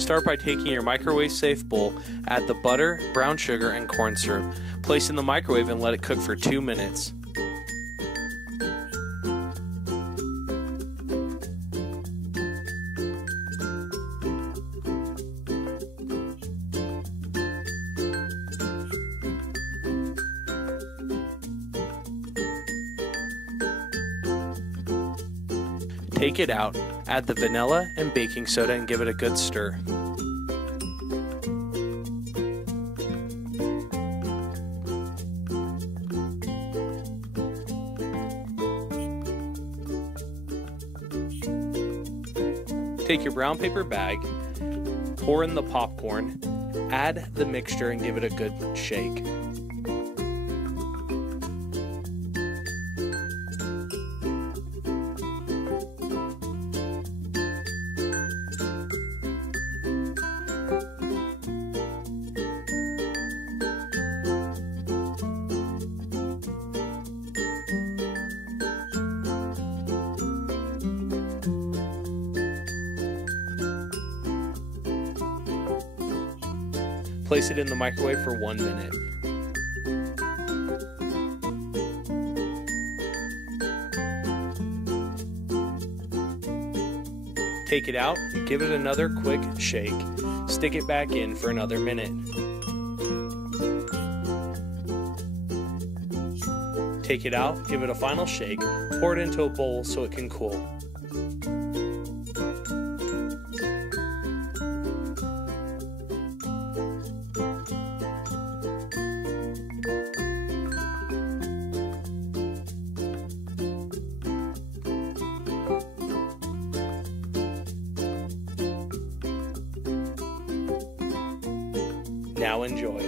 Start by taking your microwave-safe bowl, add the butter, brown sugar, and corn syrup. Place in the microwave and let it cook for 2 minutes. Take it out, add the vanilla and baking soda and give it a good stir. Take your brown paper bag, pour in the popcorn, add the mixture and give it a good shake. Place it in the microwave for 1 minute. Take it out, give it another quick shake. Stick it back in for another minute. Take it out, give it a final shake, pour it into a bowl so it can cool. Now enjoy.